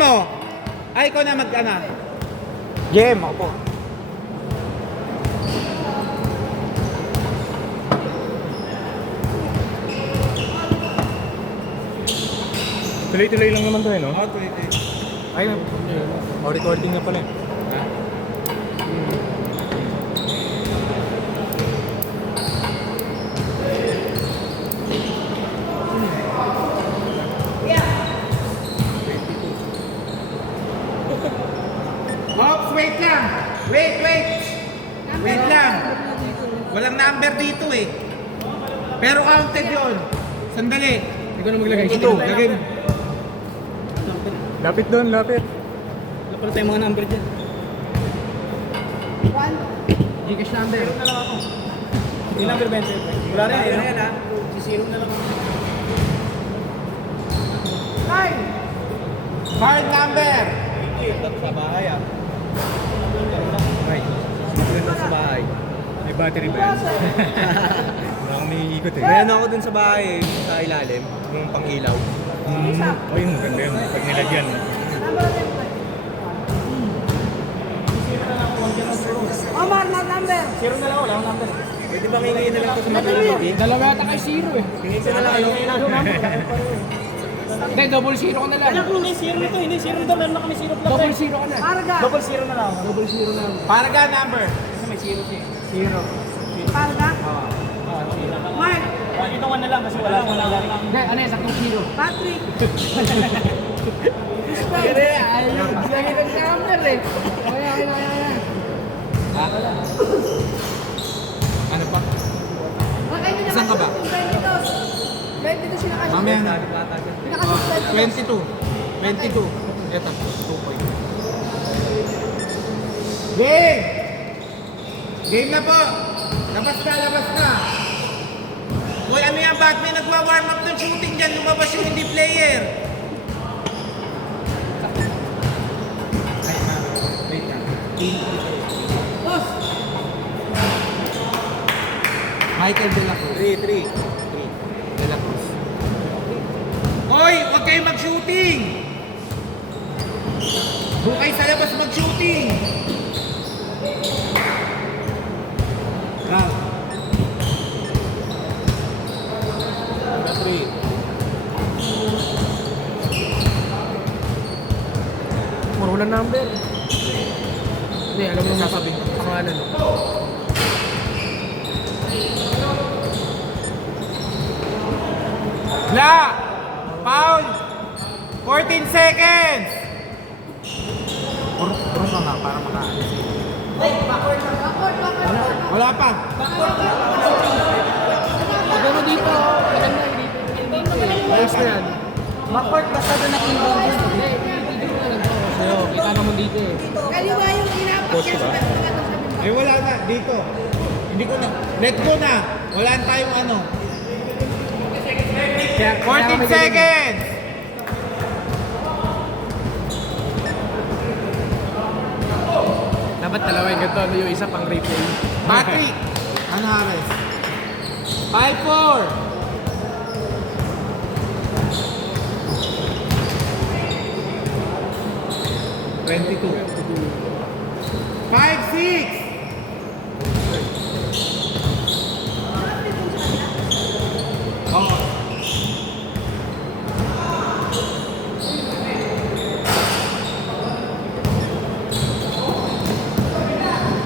mo. Ay, ikaw na mag-ana. Game, ako po. Tuloy-tuloy lang naman to eh, no? Oh, tuloy-tuloy. Ay, recording na pala eh. Ops, wait lang. Wait. Wait lang. Walang number dito eh. Pero counted yun. Sandali. Hindi ko na maglagay. Ito, lagay mo. Lapit doon, lapit. Wala pala tayong mga number dyan. Gcash number. Zero na lang ako. Yung number 20. Wala rin. Ayun na yan ha. Si zero na lang ako. Ay! Card number. Sa bahay ah. Ay. Zero na sa bahay. May battery ba yan? Wala akong naiikot eh. Mayroon ako dun sa bahay eh. Sa ilalim. Yung pang-ilaw. Oh, yun, maganda yun. Pag nilagyan. Omar, not number. Zero na lang. Wala akong number. Pwede bang hingin na lang ito sa mga TV? Dalawa yata kay zero eh. Hingin ko na lang. Hindi, double zero ka na lang. Alam ko hindi zero nito. Hindi zero nito. Meron na kami zero plus. Double zero ka na. Karga. Double zero na lang. Double zero na lang. Paraga number. Kasi may zero siya. Zero. Karga. Mark. Ito nga na lang kasi wala. Hindi, ano yan, saktong zero. Patrick. Kaya, ayaw. Lagi ng number eh. Kaya. Ano pa? Saan ka ba? 22 sila kasi. Mamaya na. Pinaka-suspend. 22. Ito, 2 point. Game! Game na po! Labas ka! Hoy, ano yan? Bakit may nagwa-warm up ng shooting dyan? Lumabas yung hindi player. Ay, wait lang. Boss. Michael De La Cruz. 3. De La Cruz. Hoy, huwag kayo mag-shooting! Bukay sa labas mag-shooting! Round. 3. Puro walang number. Hindi, alam mo sasabihin ko. Pangalan. La! Foul! 14 seconds! Puro ka nga para makaalis. Wala pa. Ito mo dito. Maganda dito. Ayos na yan. Backward basta doon na inbound. Hindi, dito na lang to. Sa'yo, kita naman dito eh. Kaliwa yung inapak niya sa pagkakataon. Eh wala na, dito. Hindi ko na. Let go na. Wala na tayong ano. 14 seconds! Dapat dalawa yung ganito. Yung isa pang replay. Patrick! Anares. 5-4! Five, six.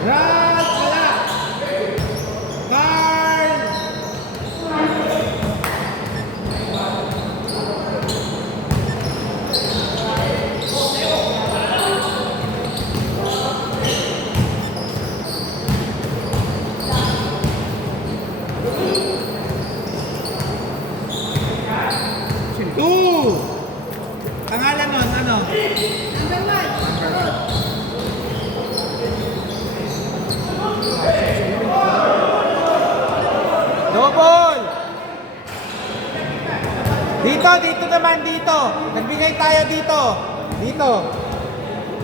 Run! Wala! Carl! Two! Pangalan nun, ano? Number 1. Double! Dito naman dito. Nagbigay tayo dito. Dito.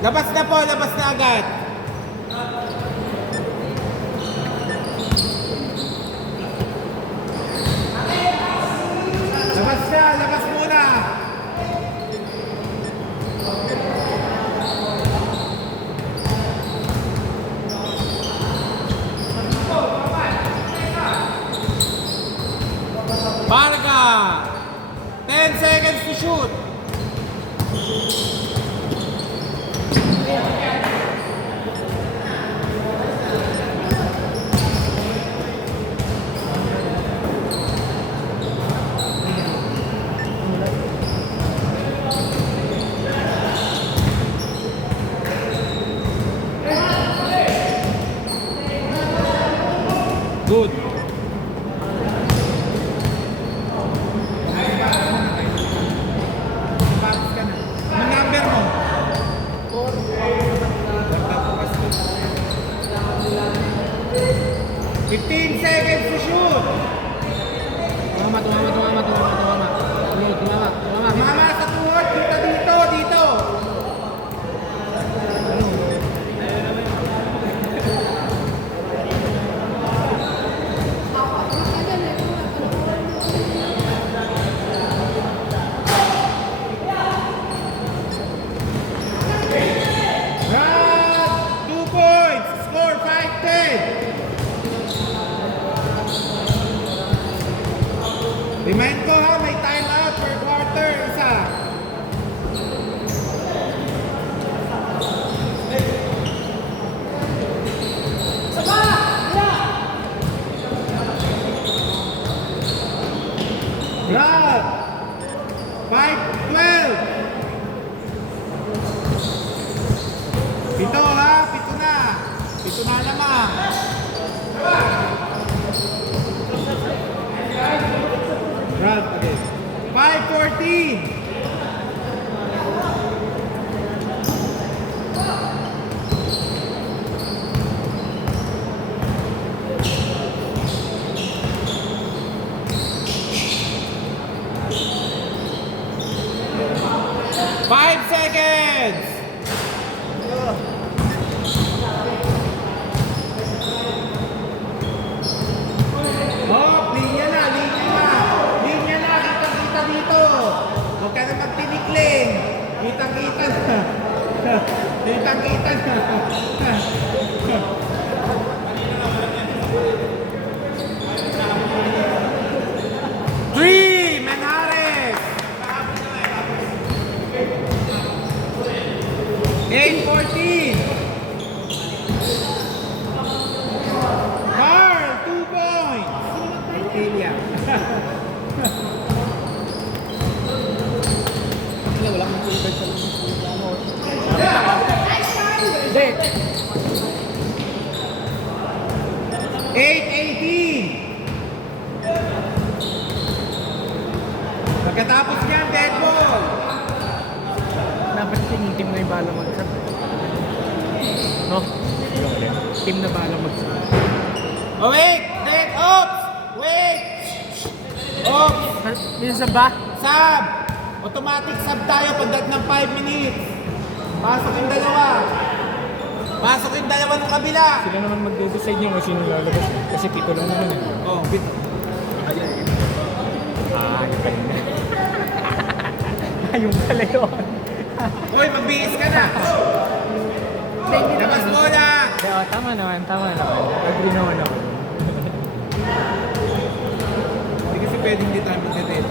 Labas na po, labas na agad. Labas na, labas muna. Good. Pass ka na. Anong number mo? 15 seconds to shoot. Tumama. Tumama. Mama sa tuhod, dito. Round 2 points. Score 5-10. Remind ko ha, may time out per quarter, isa. Round 5-12. Pito ha, pito na. Pito na naman. Round again. 5-14. Five seconds. Oh, linya na. Kita dito. Huwag ka na magtinikling. Kitang-kita na. Kitang-kita na. Three, Manhares. 8-14. Carl, 2 points. Ilya. Wala kang tulad sa Hindi. 8-18. Pagkatapos niyan, dead ball. Dapat yung team na yung bahala mag-sub. No? Team na bahala mag-sub. Oh, wait! Dead! Oops! Wait! Oops! Minsan ba? Sub! Automatic sub tayo pagdat ng 5 minutes. Pasok yung dalawa. Pasok yung dalawa ng kabila. Sila naman mag-decide nyo kung sino lalabas. Kasi pito lang naman eh. Oh, bit. Yung kanina. Yung pala yun. Hoy, magbihis ka na. Labas mo na. Tama naman. Agree naman ako. Hindi kasi pwedeng di tayo mag-dead.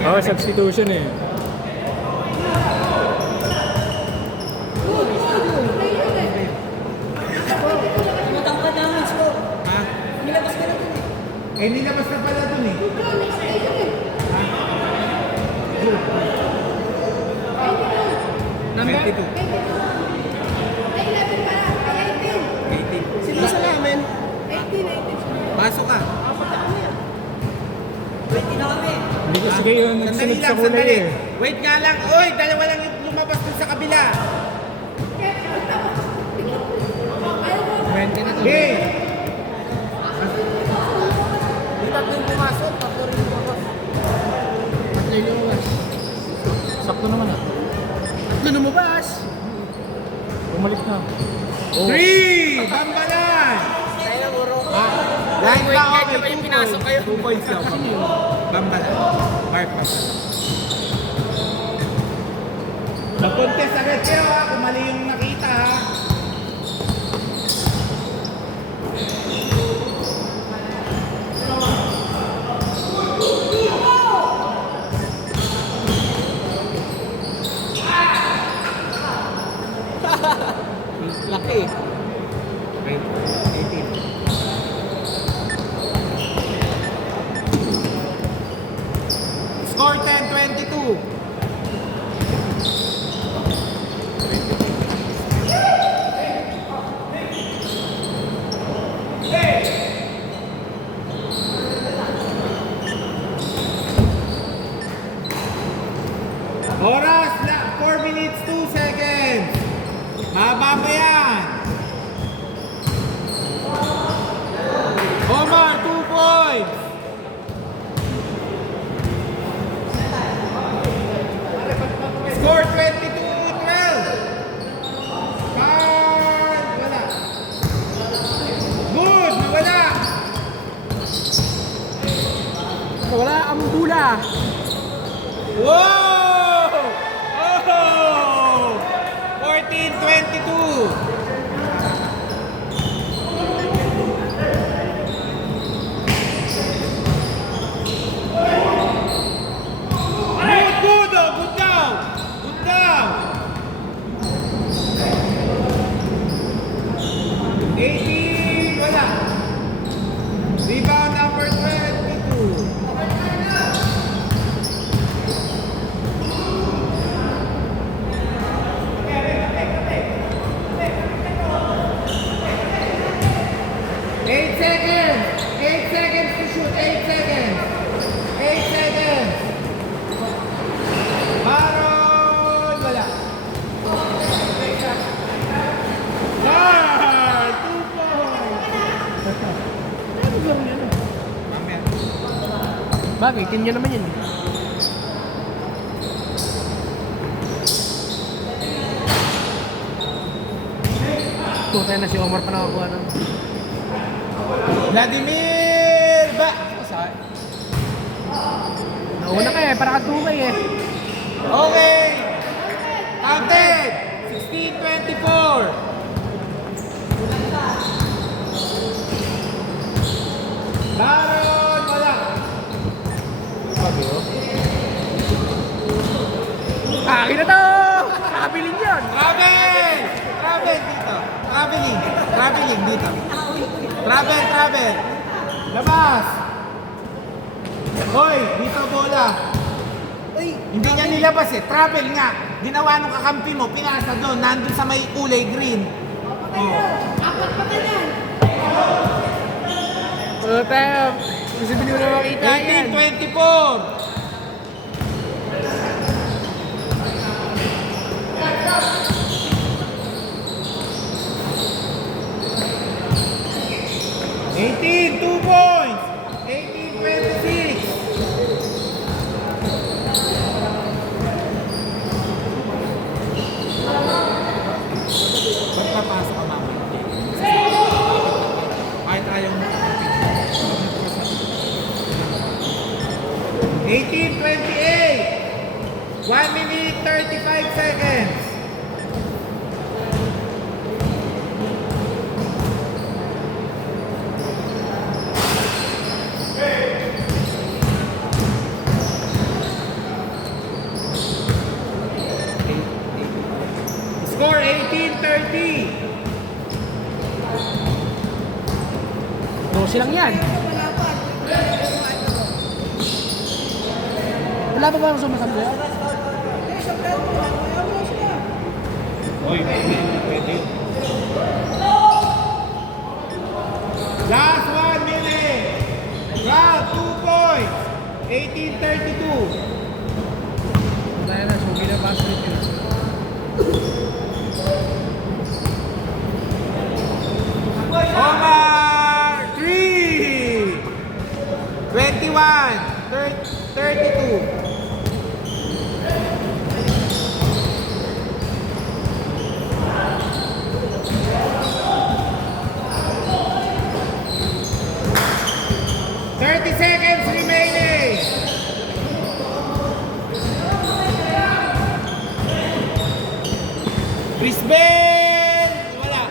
Oo, substitution eh. Ha? Eh, nilabas na pala dun eh. Number? 22. 18. Sino sa namin? Pasok ka. Hindi ko sige yun Sandali nagsunod lang, sa kulay sandali. eh. Wait nga lang. Oy, dalawa lang yung lumabas dun sa kabila. 20 na to. Okay. Tatlo yung pumasok, tatlo rin yung lumabas. Tatlo yung lumabas. Sakto naman ah. Tatlo lumabas! Bumalik na. 3! Bambalan! Line ka, okay. 2 points lang. Bambalan. Mark Bambalan. Mag-contest agad kayo ha, kung mali yung nakita ha. Bula. Wow! Oh! 14-22. Good, oh, good down. Good down. 18, wala. Rebound number 22. Eight seconds. 8 seconds to shoot. 8 seconds. 8 seconds. Baron, wala. Ah, 2 points. Ano ba yan? Mamaya. Bagay, team niya naman yan. Tutay na si Omar pa nakakuha ng... Vladimir! Nauna ka eh, para ka tukay eh. Okay. Counted. 16-24. Baron, wala. Akin na to! Nakabilin yan! Travel! Travel dito. Traveling. Traveling dito. Travel, travel. Labas. Hoy, dito bola. Hindi niya nilabas eh. Travel nga. Ginawa nung kakampi mo, pinasa doon. Nandun sa may kulay green. Oh. Apat pa ka yan. Tayo, gusto mo na makita yan. 18-24. Eighteen, 2 points. 18-26. Pagpapasok ka mamaya. Kahit ayaw mo. 18-28. 1 minute 35 seconds. Score 18-30. 12 lang yan. Wala pa. Wala pa ba ang sumasab sa'yo? Oy, pwede. Last 1 minute. Round 2 points. 18-32. Tayo na, sugi na basket yun. Omar 3. 21. 32. Seconds remaining. Brisbane, wala.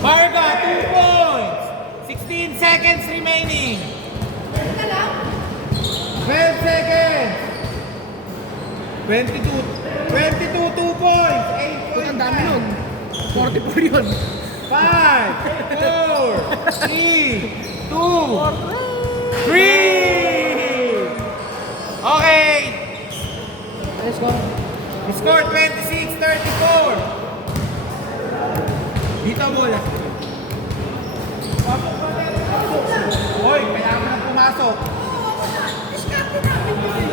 Barga, 2 points. 16 seconds remaining. 12 seconds. 22, 2 points. 8 points. Ang dami nun. 44 yun. 5, 4, 3, 2, 3. Okay. Let's go. Score 26-34. Dito bola. Hoy, kailangan mo na pumasok. Diskarte namin yun.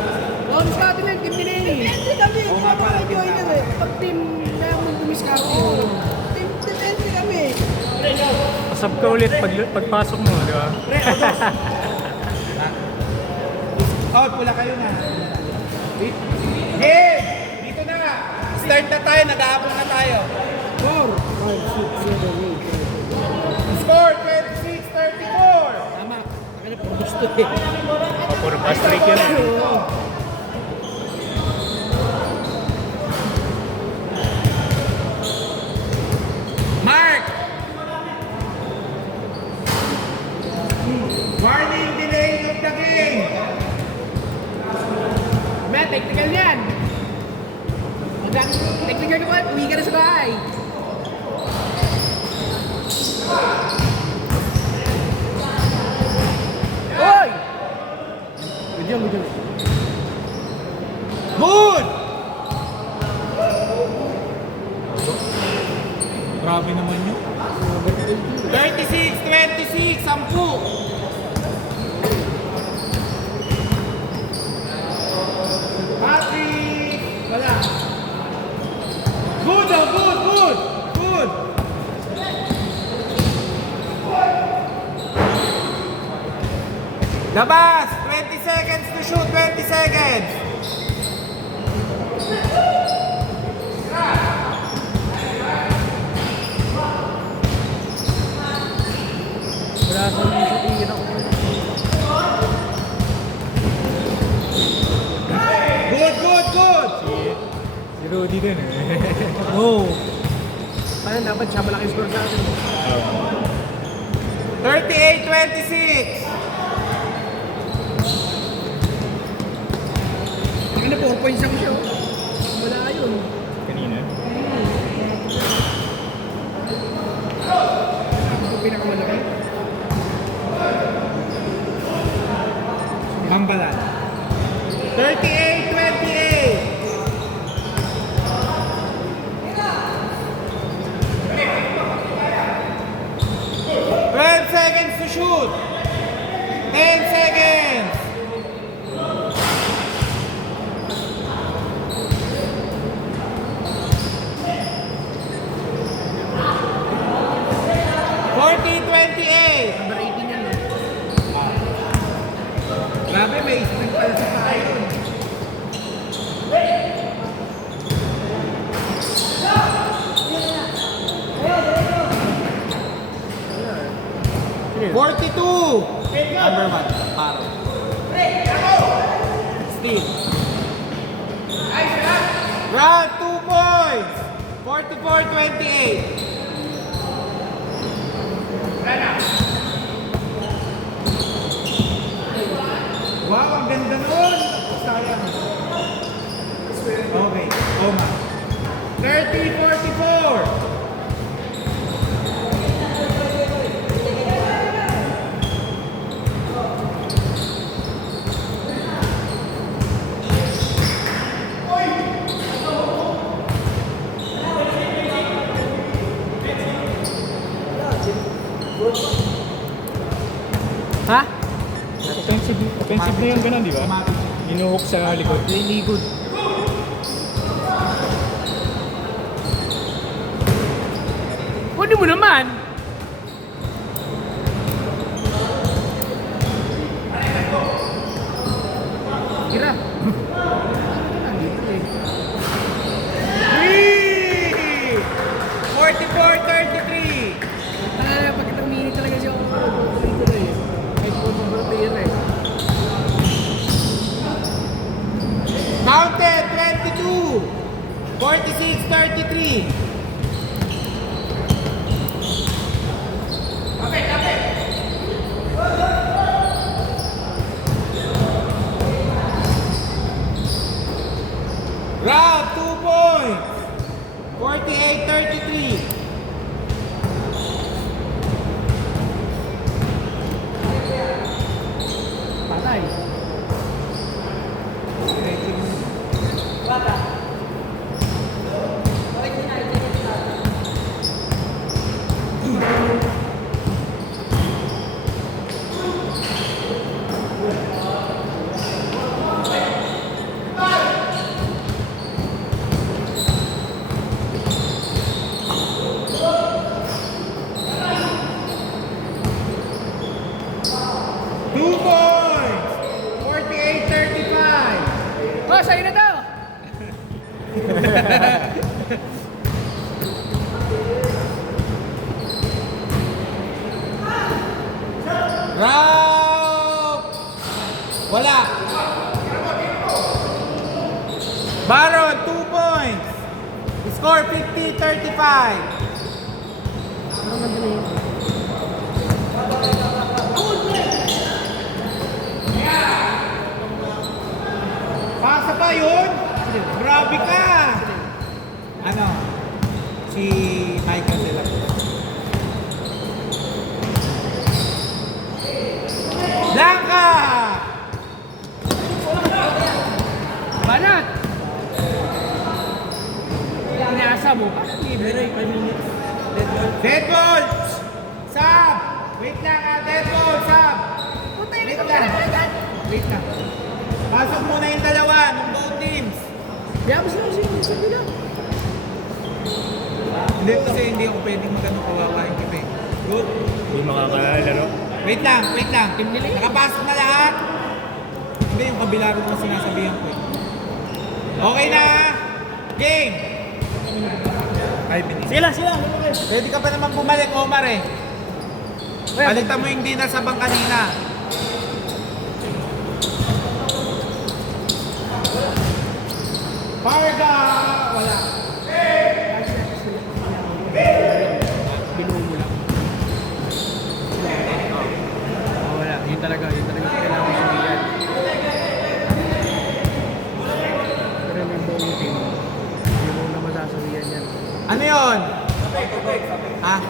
Oh, miskarte na yung team nila yun eh. Depende kami. Oo nga pala, Join na eh. Pag team na mag-miskarte Oo. yun. Depende kami. Pasab ka ulit pagpasok mo, di ba? Oh, pula kayo na. Game! Dito na. Start na tayo, nag-aabang na tayo. 4, 5, 6, 7, 8. Score 26-34. Tama. gusto eh. Puro fast break yun. Oo. Mark! Warning, delay of the game! May technical yan. Pag technical ka ba, uwi ka na sa bahay. Oy! Good job, good job. Good! Grabe naman yun. 36-26, 10. Patrick! Wala. Good, oh, good, good, good. Labas! 20 seconds to shoot, 20 seconds. Wala sa mga sa tingin ako. Good, good, good. Si Rudy din eh. Oo. Paano dapat siya malaking score sa atin? 38-26. Ano na 4 points ako siya. Wala yun. Kanina. Ito pinakamalaki. Mambalan. 38-28. Seconds to shoot. 10 seconds. Number 18 yan, no? Grabe, may string pala sa tayo. Number 1, Paro. Steve. Round 2 points. 44-28. Wow, ang ganda nun. Sayang. Okay, Oma. 30-44. Ha? Offensive na yung gano'n, di ba? Inuhok sa likod. Really good. Pwede mo naman. Kira. Andito eh. 44-33. Pag tumingin talaga siya ako. Dito eh. Kahit po sobrang tira eh. Counted 22. 46-33. Round 2 points. 48-33. Patay. Oh, sa'yo na to! Round Wala. Baron, 2 points. Score 50-35. Pasa pa yun? Grabe ka! Ano? Si Michael de la Cruz. Blanca! Banat! Inasa mo pa. Libre, 5 minutes. Dead ball! Sab! Wait lang dead ball, Sab! Wait lang. Wait lang. Pasok muna yung dalawa ng both teams. Yabas na siya. Sabi na. Hindi kasi hindi ako pwedeng magano kawawain kita eh. Good. Hindi makakalaro. Wait lang, wait lang. Nakapasok na lahat? Hindi, yung kabila rin mo sinasabihan ko eh. Okay na! Game! 5 minutes. Sila. Pwede ka pa naman bumalik, Omar eh. Palitan mo yung dinner sa bang kanina. Parga! Wala. Binuo mo lang. Wala. Yun talaga kailangan sabihan. Pero may buong team. Hindi mo na masasabihan yan. Ano yun? Ha? Ah.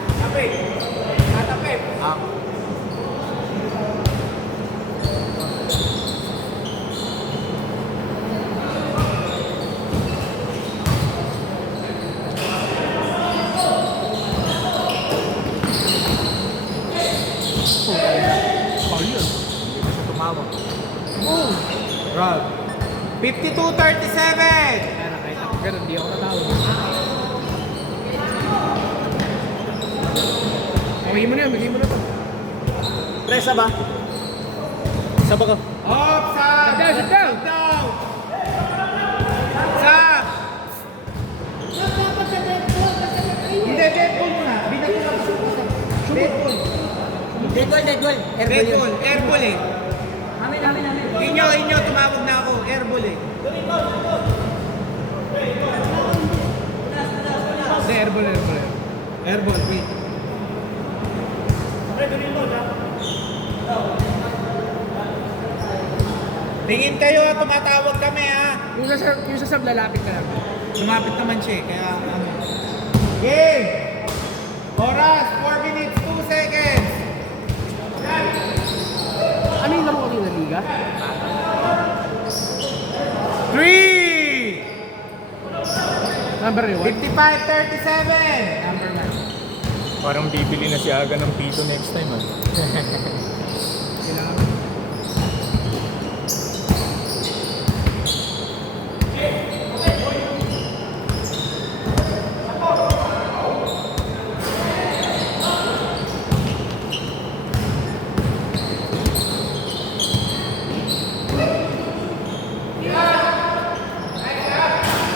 Paul yun. Hindi siya tumawag. Rob. 52-37! Kaya nakita ko ganun, hindi ako natawag. Bigay mo na yan, bigay mo na to. Presa ba? Isa ba ka? Off, Sam! Sit down, sit down! Sit down! Sam! Dapat sa dead ball, kasi nag-iwan. Hindi, dead ball muna. Binagin lang sa dead ball. Dead goal. Dead ball. Air ball eh. Inyo, tumawag na ako. Air ball eh. Hindi, airball. Air ball, wait. Tingin kayo, tumatawag kami ha. Yung sa sub, lalapit ka lang. Lumapit naman siya eh, kaya ano. Game! Oras, 4 minutes, 2 seconds. Ano yung laro kanina, Liga? 3! Number 1? 55-37! Number 1. Parang bibili na si Aga ng pito next time ah. Kailangan.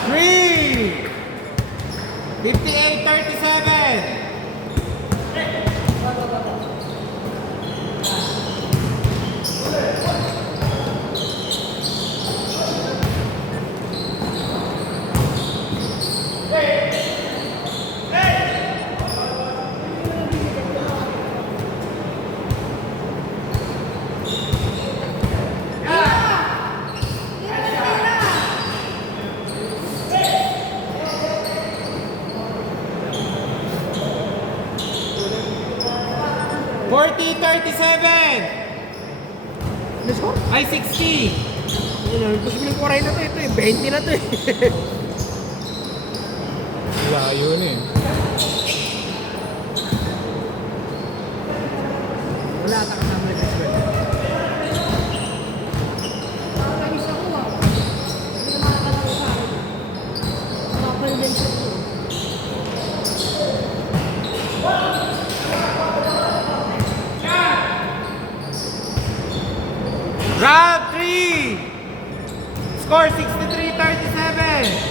Three! 58-37! Forty, 37! Let's go. Ay, 60! Posibleng 40 na to. Ito eh. 20 na to eh. Layo na eh. Wala ata kasama na this one. Nakakainis ako Hindi na makakalaro sa akin. Supervision ko. Round 3! Score 63-37!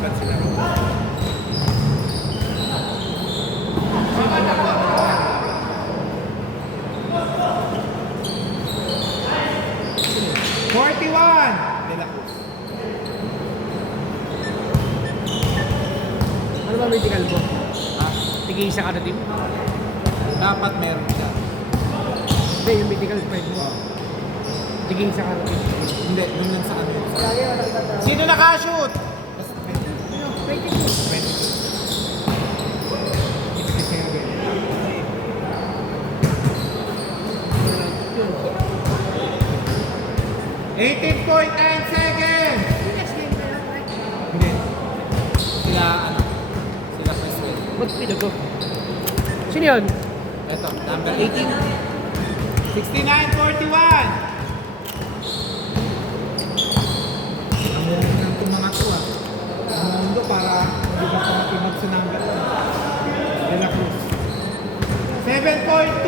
laban sila. #41 De La Cruz. Ano ba vertical mo? Ha? Tigil isa kada team? Dapat meron siya. Hindi, yung vertical spread mo. Tigil isa kada team. Hindi, dun lang sa ano. Sino nakashoot? Basta 18.9 seconds! Next game na lang, right? Hindi. Sila, ano? Sila Criswell. Ba't pinago? Sino yun? Ito, number 18. 69.41! Ang mundo ng itong mga to ah. Ang mundo para hindi ba sa matimag sa number. De La Cruz. 7.9